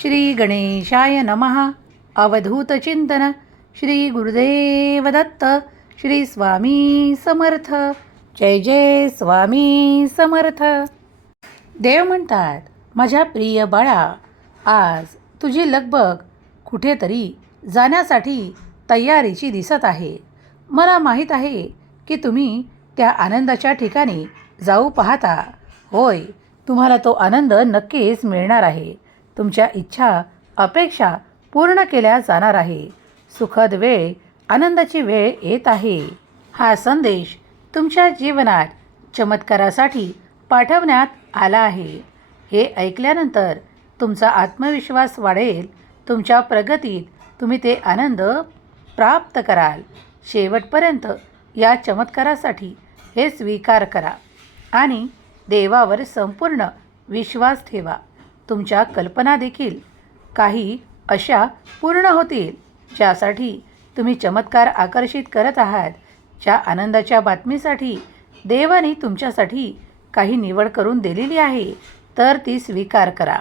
श्री गणेशाय नमः अवधूतचिंतन श्री गुरुदेव दत्त. श्री स्वामी समर्थ. जय जय स्वामी समर्थ. देव म्हणतात माझ्या प्रिय बाळा आज तुझी लगबग कुठेतरी जाण्यासाठी तयारीची दिसत आहे. मला माहीत आहे की तुम्ही त्या आनंदाच्या ठिकाणी जाऊ पाहता. होय तुम्हाला तो आनंद नक्कीच मिळणार आहे. तुमच्या इच्छा अपेक्षा पूर्ण केल्या जाणार आहे. सुखद वेळ आनंदाची वेळ येत आहे. हा संदेश तुमच्या जीवनात चमत्कारासाठी पाठवण्यात आला आहे. हे ऐकल्यानंतर तुमचा आत्मविश्वास वाढेल. तुमच्या प्रगतीत तुम्ही ते आनंद प्राप्त कराल. शेवटपर्यंत या चमत्कारासाठी हे स्वीकार करा आणि देवावर संपूर्ण विश्वास ठेवा. तुमच्या कल्पना देखील काही अशा पूर्ण होतील ज्यासाठी तुम्ही चमत्कार आकर्षित करत आहात ज्या आनंदाच्या बातमीसाठी देवाने तुमच्यासाठी काही निवड करून दिलेली आहे तर ती स्वीकार करा.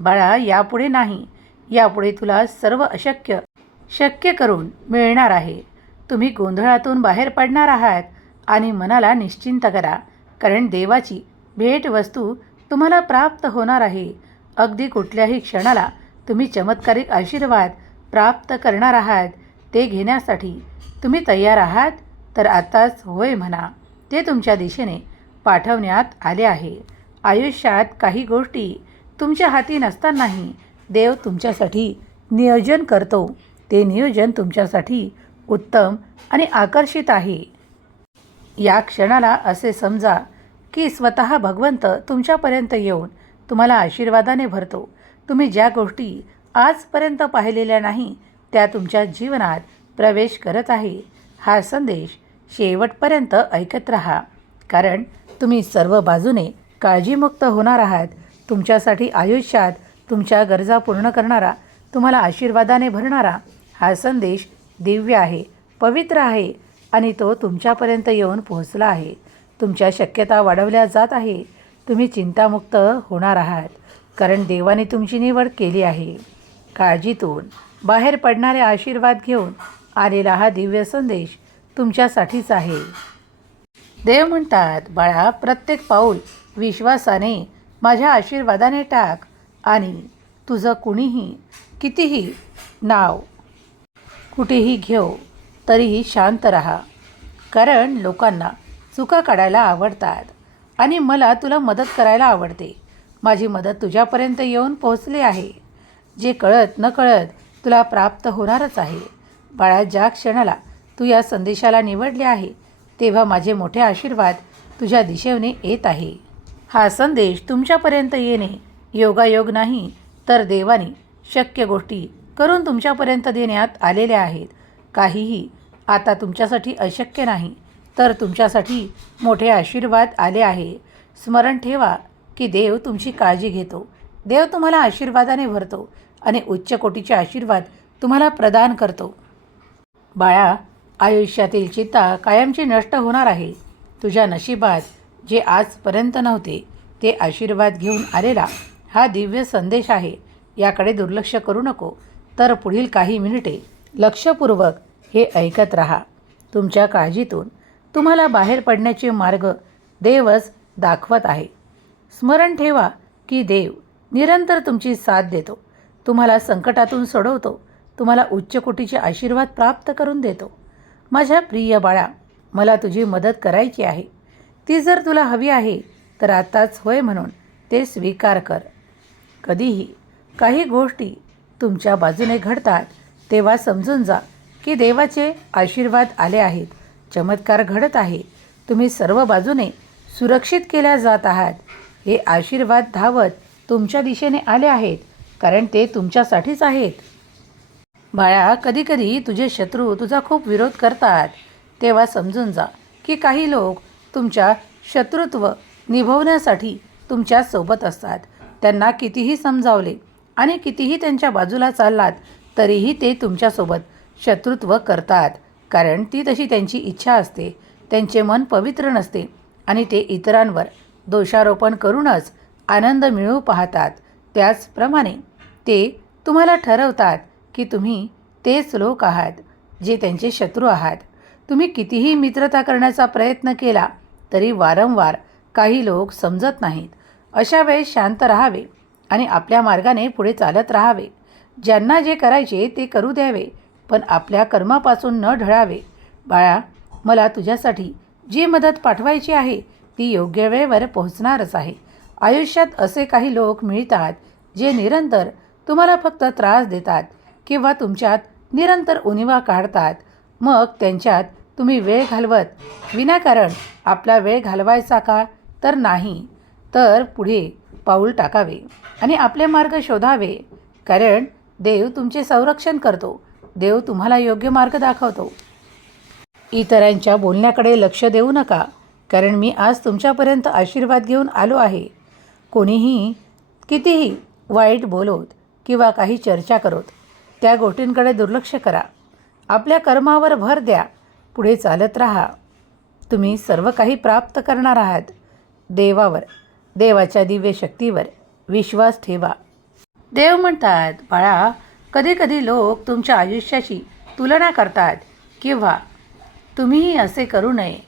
बाळा यापुढे नाही. यापुढे तुला सर्व अशक्य शक्य करून मिळणार आहे. तुम्ही गोंधळातून बाहेर पडणार आहात आणि मनाला निश्चिंत करा कारण देवाची भेटवस्तू तुम्हाला प्राप्त होणार आहे. अगदी कुठल्याही क्षणाला तुम्ही चमत्कारिक आशीर्वाद प्राप्त करणार आहात ते घेण्यासाठी तुम्ही तयार आहात तर आताच होय म्हणा. ते तुमच्या दिशेने पाठवण्यात आले आहे. आयुष्यात काही गोष्टी तुमच्या हाती नसतानाही देव तुमच्यासाठी नियोजन करतो. ते नियोजन तुमच्यासाठी उत्तम आणि आकर्षित आहे. या क्षणाला असे समजा की स्वतः भगवंत तुमच्यापर्यंत येऊन तुम्हाला आशीर्वादाने भरतो. तुम्ही ज्या गोष्टी आजपर्यंत पाहिलेल्या नाही त्या तुमच्या जीवनात प्रवेश करत आहे. हा संदेश शेवटपर्यंत ऐकत राहा. कारण तुम्ही सर्व बाजूने काळजीमुक्त होणार आहात. तुमच्यासाठी आयुष्यात तुमच्या गरजा पूर्ण करणारा तुम्हाला आशीर्वादाने भरणारा हा संदेश दिव्य आहे पवित्र आहे आणि तो तुमच्यापर्यंत येऊन पोहोचला आहे. तुमच्या शक्यता वाढवल्या जात आहे. तुम्ही चिंतामुक्त होणार आहात कारण देवाने तुमची निवड केली आहे. काळजीतून बाहेर पडणारे आशीर्वाद घेऊन आलेला हा दिव्य संदेश तुमच्यासाठीच आहे. देव म्हणतात बाळा प्रत्येक पाऊल विश्वासाने माझ्या आशीर्वादाने टाक आणि तुझं कुणीही कितीही नाव कुठेही घेऊ तरीही शांत राहा. कारण लोकांना चुका काढायला आवडतात. आणि मला तुला मदत करायला आवडते. माझी मदत तुझ्यापर्यंत येऊन पोहोचली आहे. जे कळत न कळत तुला प्राप्त होणारच आहे. बाळा ज्या क्षणाला तू या संदेशाला निवडले आहे तेव्हा माझे मोठे आशीर्वाद तुझ्या दिशेने येत आहे. हा संदेश तुमच्यापर्यंत येणे योगायोग नाही तर देवाने शक्य गोष्टी करून तुमच्यापर्यंत देण्यात आलेल्या आहेत. काहीही आता तुमच्यासाठी अशक्य नाही. तर तुमच्यासाठी मोठे आशीर्वाद आले आहे. स्मरण ठेवा की देव तुमची काळजी घेतो. देव तुम्हाला आशीर्वादाने भरतो आणि उच्च कोटीचे आशीर्वाद तुम्हाला प्रदान करतो. बाळा आयुष्यातील चिंता कायमची नष्ट होणार आहे. तुझ्या नशिबात जे आजपर्यंत नव्हते ते आशीर्वाद घेऊन आलेला हा दिव्य संदेश आहे. याकडे दुर्लक्ष करू नको. तर पुढील काही मिनिटे लक्षपूर्वक हे ऐकत राहा. तुमच्या काळजीतून तुम्हाला बाहेर पडण्याचे मार्ग देवच दाखवत आहे. स्मरण ठेवा की देव निरंतर तुमची साथ देतो. तुम्हाला संकटातून सोडवतो. तुम्हाला उच्च कोटीचे आशीर्वाद प्राप्त करून देतो. माझ्या प्रिय बाळा मला तुझी मदत करायची आहे. ती जर तुला हवी आहे तर आत्ताच होय म्हणून ते स्वीकार कर. कधीही काही गोष्टी तुमच्या बाजूने घडतात तेव्हा समजून जा की देवाचे आशीर्वाद आले आहेत. चमत्कार घडत आहे. तुम्ही सर्व बाजूने सुरक्षित केल्या जात आहात. हे आशीर्वाद धावत तुमच्या दिशेने आले आहेत कारण ते तुमच्यासाठीच आहेत. बाळा कधीकधी तुझे शत्रू तुझा खूप विरोध करतात. तेव्हा समजून जा की काही लोक तुमच्या शत्रुत्व निभवण्यासाठी तुमच्यासोबत असतात. त्यांना कितीही समजावले आणि कितीही त्यांच्या बाजूला चाललात तरीही ते तुमच्यासोबत शत्रुत्व करतात. कारण ती तशी त्यांची इच्छा असते. त्यांचे मन पवित्र नसते आणि ते इतरांवर दोषारोपण करूनच आनंद मिळवू पाहतात. त्याचप्रमाणे ते तुम्हाला ठरवतात की तुम्ही तेच लोक आहात जे त्यांचे शत्रू आहात. तुम्ही कितीही मित्रता करण्याचा प्रयत्न केला तरी वारंवार काही लोक समजत नाहीत. अशा वेळेस शांत राहावे आणि आपल्या मार्गाने पुढे चालत राहावे. ज्यांना जे करायचे ते करू द्यावे. पण आपल्या कर्मापासून न ढळावे. बाळा मला तुझ्यासाठी जी मदत पाठवायची आहे ती योग्य वेळेवर पोहोचणारच आहे. आयुष्यात असे काही लोक मिळतात जे निरंतर तुम्हाला फक्त त्रास देतात किंवा तुमच्यात निरंतर उणिवा काढतात. मग त्यांच्यात तुम्ही वेळ घालवत विनाकारण आपला वेळ घालवायचा का? तर नाही. तर पुढे पाऊल टाकावे आणि आपले मार्ग शोधावे. कारण देव तुमचे संरक्षण करतो. देव तुम्हाला योग्य मार्ग दाखवतो. इतरांच्या बोलण्याकडे लक्ष देऊ नका कारण मी आज तुमच्यापर्यंत आशीर्वाद घेऊन आलो आहे. कोणीही कितीही वाईट बोलोत किंवा काही चर्चा करोत त्या गोष्टींकडे दुर्लक्ष करा. आपल्या कर्मावर भर द्या. पुढे चालत राहा. तुम्ही सर्व काही प्राप्त करणार आहात. देवावर देवाच्या दिव्य शक्तीवर विश्वास ठेवा. देव म्हणतात बाळा कधीकधी लोक तुमच्या आयुष्याची तुलना करतात किंवा तुम्हीही असे करू नये.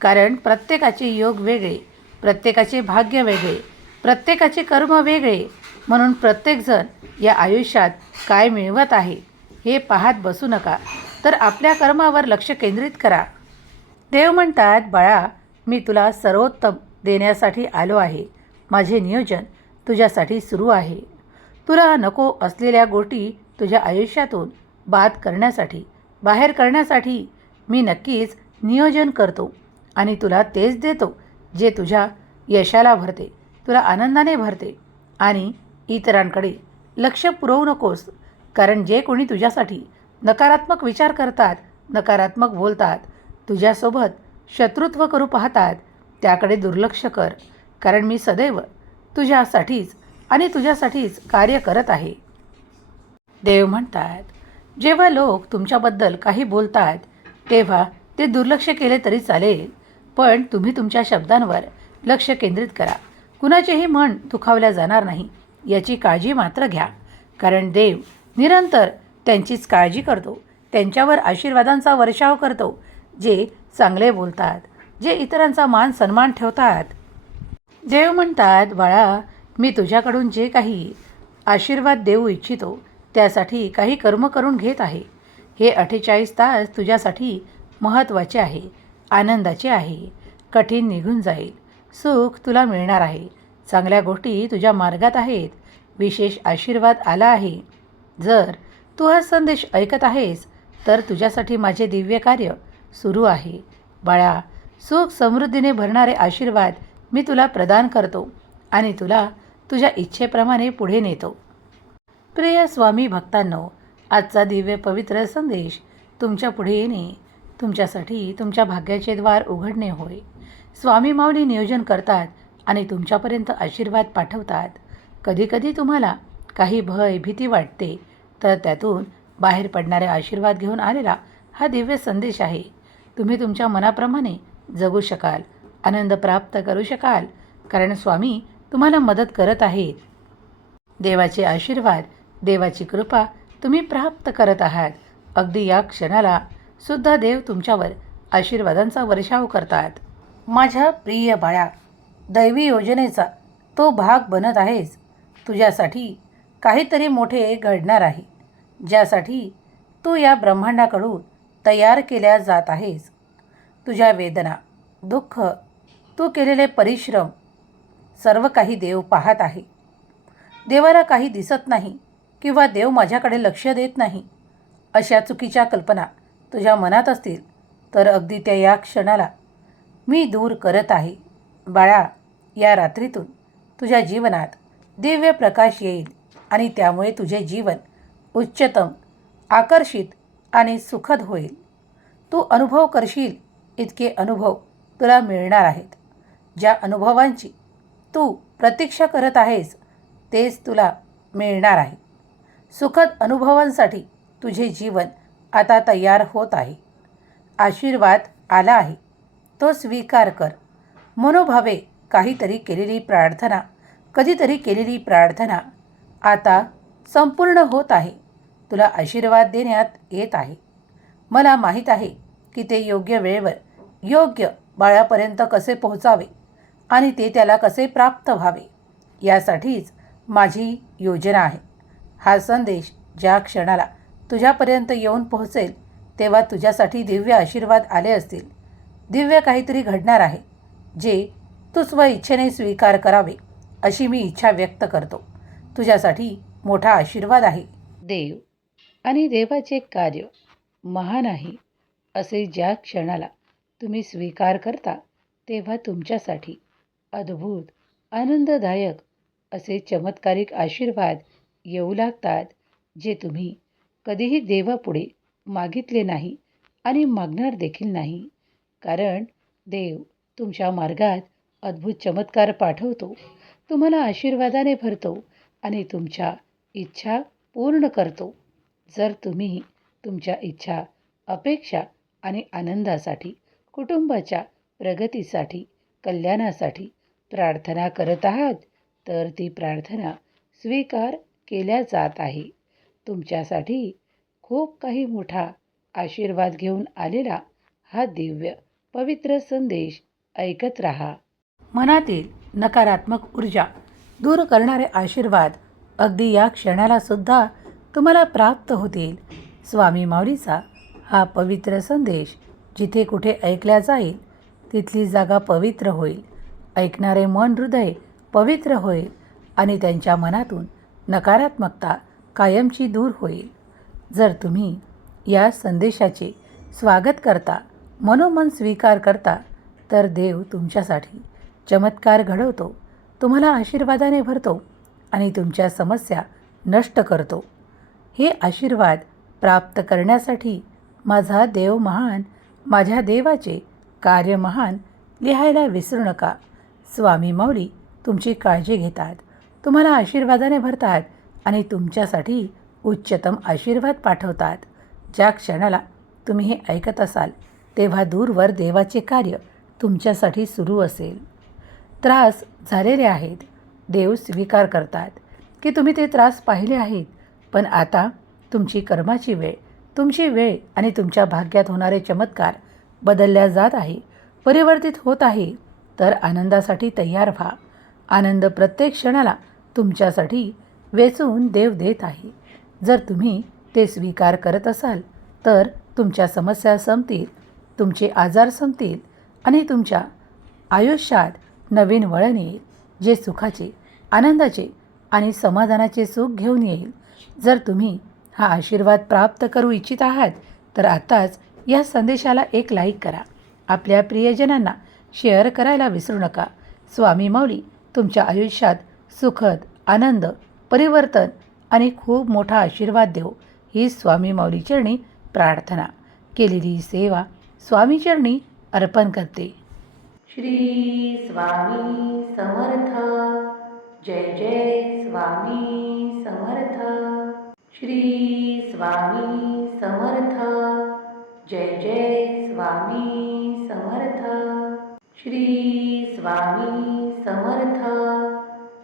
कारण प्रत्येकाचे योग वेगळे प्रत्येकाचे भाग्य वेगळे प्रत्येकाचे कर्म वेगळे. म्हणून प्रत्येकजण या आयुष्यात काय मिळवत आहे हे पाहत बसू नका. तर आपल्या कर्मावर लक्ष केंद्रित करा. देव म्हणतात बाळा मी तुला सर्वोत्तम देण्यासाठी आलो आहे. माझे नियोजन तुझ्यासाठी सुरू आहे. तुला नको असलेल्या गोष्टी तुझ्या आयुष्यातून बाद करण्यासाठी बाहेर करण्यासाठी मी नक्कीच नियोजन करतो आणि तुला तेच देतो जे तुझ्या यशाला भरते तुला आनंदाने भरते आणि इतरांकडे लक्ष पुरवू नकोस. कारण जे कोणी तुझ्यासाठी नकारात्मक विचार करतात नकारात्मक बोलतात तुझ्यासोबत शत्रुत्व करू पाहतात त्याकडे दुर्लक्ष कर. कारण मी सदैव तुझ्यासाठीच आणि तुझ्यासाठीच कार्य करत आहे. देव म्हणतात. जेव्हा लोक तुमच्याबद्दल काही बोलतात तेव्हा ते दुर्लक्ष केले तरी चालेल पण तुम्ही तुमच्या शब्दांवर लक्ष केंद्रित करा. कुणाचेही मन दुखावल्या जाणार नाही याची काळजी मात्र घ्या. कारण देव निरंतर त्यांचीच काळजी करतो त्यांच्यावर आशीर्वादांचा वर्षाव करतो जे चांगले बोलतात जे इतरांचा मान सन्मान ठेवतात. देव म्हणतात बाळा मी तुझ्याकडून जे काही आशीर्वाद देऊ इच्छितो त्यासाठी काही कर्म करून घेत आहे. हे अठ्ठेचाळीस तास तुझ्यासाठी महत्त्वाचे आहे आनंदाचे आहे. कठीण निघून जाईल. सुख तुला मिळणार आहे. चांगल्या गोष्टी तुझ्या मार्गात आहेत. विशेष आशीर्वाद आला आहे. जर तू हा संदेश ऐकत आहेस तर तुझ्यासाठी माझे दिव्य कार्य सुरू आहे. बाळा सुख समृद्धीने भरणारे आशीर्वाद मी तुला प्रदान करतो आणि तुला तुझ्या इच्छेप्रमाणे पुढे नेतो. प्रिय स्वामी भक्तांनो आजचा दिव्य पवित्र संदेश तुमच्यापुढे येणे तुमच्यासाठी तुमच्या भाग्याचे द्वार उघडणे होय. स्वामी माऊली नियोजन करतात आणि तुमच्यापर्यंत आशीर्वाद पाठवतात. कधीकधी तुम्हाला काही भय भीती वाटते तर त्यातून बाहेर पडणारे आशीर्वाद घेऊन आलेला हा दिव्य संदेश आहे. तुम्ही तुमच्या मनाप्रमाणे जगू शकाल आनंद प्राप्त करू शकाल कारण स्वामी तुम्हाला मदत करत आहेत. देवाचे आशीर्वाद देवाची कृपा तुम्ही प्राप्त करत आहात. अगदी या क्षणाला सुद्धा देव तुमच्यावर आशीर्वादांचा वर्षाव करतात. माझ्या प्रिय बाळा दैवी योजनेचा तो भाग बनत आहेस. तुझ्यासाठी काहीतरी मोठे घडणार आहे ज्यासाठी तू या ब्रह्मांडाकडून तयार केल्या जात आहेस. तुझ्या वेदना दुःख तू केलेले परिश्रम सर्व काही देव पाहत आहे. देवाला काही दिसत नाही किंवा देव माझ्याकडे लक्ष देत नाही अशा चुकीच्या कल्पना तुझ्या मनात असतील तर अगदी त्या या क्षणाला मी दूर करत आहे. बाळा या रात्रीतून तुझ्या जीवनात दिव्य प्रकाश येईल आणि त्यामुळे तुझे जीवन उच्चतम आकर्षित आणि सुखद होईल. तू अनुभव करशील इतके अनुभव तुला मिळणार आहेत. ज्या अनुभवांची तू प्रतीक्षा करत आहेस तेच तुला मिळणार आहे. सुखद अनुभवांसाठी तुझे जीवन आता तयार होत आहे. आशीर्वाद आला आहे. तो स्वीकार कर. मनोभावे काहीतरी केलेली प्रार्थना कधीतरी केलेली प्रार्थना आता संपूर्ण होत आहे. तुला आशीर्वाद देण्यात येत आहे. मला माहीत आहे की ते योग्य वेळेवर योग्य बाळापर्यंत कसे पोहोचावे आणि ते त्याला कसे प्राप्त व्हावे यासाठीच माझी योजना आहे. हा संदेश ज्या क्षणाला तुझ्यापर्यंत येऊन पोहोचेल तेव्हा तुझ्यासाठी दिव्य आशीर्वाद आले असतील. दिव्य काहीतरी घडणार आहे जे तू स्व इच्छेने स्वीकार करावे अशी मी इच्छा व्यक्त करतो. तुझ्यासाठी मोठा आशीर्वाद आहे. देव आणि देवाचे कार्य महान आहे असे ज्या क्षणाला तुम्ही स्वीकार करता तेव्हा तुमच्यासाठी अद्भुत आनंददायक असे चमत्कारिक आशीर्वाद येऊ लागतात जे तुम्ही कधीही देवापुढे मागितले नाही आणि मागणार देखील नाही. कारण देव तुमच्या मार्गात अद्भुत चमत्कार पाठवतो तुम्हाला आशीर्वादाने भरतो आणि तुमच्या इच्छा पूर्ण करतो. जर तुम्ही तुमच्या इच्छा अपेक्षा आणि आनंदासाठी कुटुंबाच्या प्रगतीसाठी कल्याणासाठी प्रार्थना करत आहात तर ती प्रार्थना स्वीकार केल्या जात आहे. तुमच्यासाठी खूप काही मोठा आशीर्वाद घेऊन आलेला हा दिव्य पवित्र संदेश ऐकत राहा. मनातील नकारात्मक ऊर्जा दूर करणारे आशीर्वाद अगदी या क्षणाला सुद्धा तुम्हाला प्राप्त होतील. स्वामी माऊलीचा हा पवित्र संदेश जिथे कुठे ऐकला जाईल तिथली जागा पवित्र होईल. ऐकणारे मन हृदय पवित्र होईल आणि त्यांच्या मनातून नकारात्मकता कायमची दूर होईल. जर तुम्ही या संदेशाचे स्वागत करता मनोमन स्वीकार करता तर देव तुमच्यासाठी चमत्कार घडवतो. तुम्हाला आशीर्वादाने भरतो आणि तुमच्या समस्या नष्ट करतो. हे आशीर्वाद प्राप्त करण्यासाठी माझा देव महान माझ्या देवाचे कार्य महान लिहायला विसरू नका. स्वामी माऊली तुमची काळजी घेतात. तुम्हाला आशीर्वादाने भरतात आणि तुमच्यासाठी उच्चतम आशीर्वाद पाठवतात. ज्या क्षणाला तुम्ही हे ऐकत असाल तेव्हा दूरवर देवाचे कार्य तुमच्यासाठी सुरू असेल. त्रास झालेले आहेत. देव स्वीकार करतात की तुम्ही ते त्रास पाहिले आहेत. पण आता तुमची कर्माची वेळ तुमची वेळ आणि तुमच्या भाग्यात होणारे चमत्कार बदलल्या जात आहे परिवर्तित होत आहे. तर आनंदासाठी तयार व्हा. आनंद प्रत्येक क्षणाला तुमच्यासाठी वेचून देव देत आहे. जर तुम्ही ते स्वीकार करत असाल तर तुमच्या समस्या संपतील तुमचे आजार संपतील आणि तुमच्या आयुष्यात नवीन वळण येईल जे सुखाचे आनंदाचे आणि समाधानाचे सुख घेऊन येईल. जर तुम्ही हा आशीर्वाद प्राप्त करू इच्छित आहात तर आत्ताच या संदेशाला एक लाईक करा. आपल्या प्रियजनांना शेअर करायला विसरू नका. स्वामी माऊली तुमच्या आयुष्यात सुखद आनंद परिवर्तन आणि खूप मोठा आशीर्वाद देव ही स्वामी माऊलीचरणी प्रार्थना केलेली सेवा स्वामी चरणी अर्पण करते. श्री स्वामी समर्थ. जय जय स्वामी समर्थ. श्री स्वामी समर्थ. जय जय स्वामी समर्थ. श्री स्वामी समर्थ.